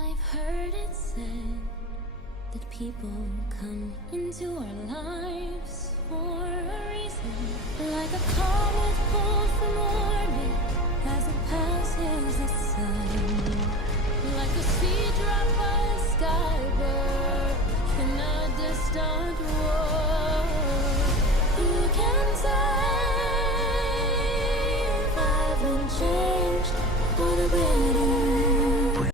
I've heard it said that people come into our lives for a reason. Like a comet pulled from orbit as it passes the sun. Like a seed dropped by a skybird in a distant war. Who can say if I've been changed for the better?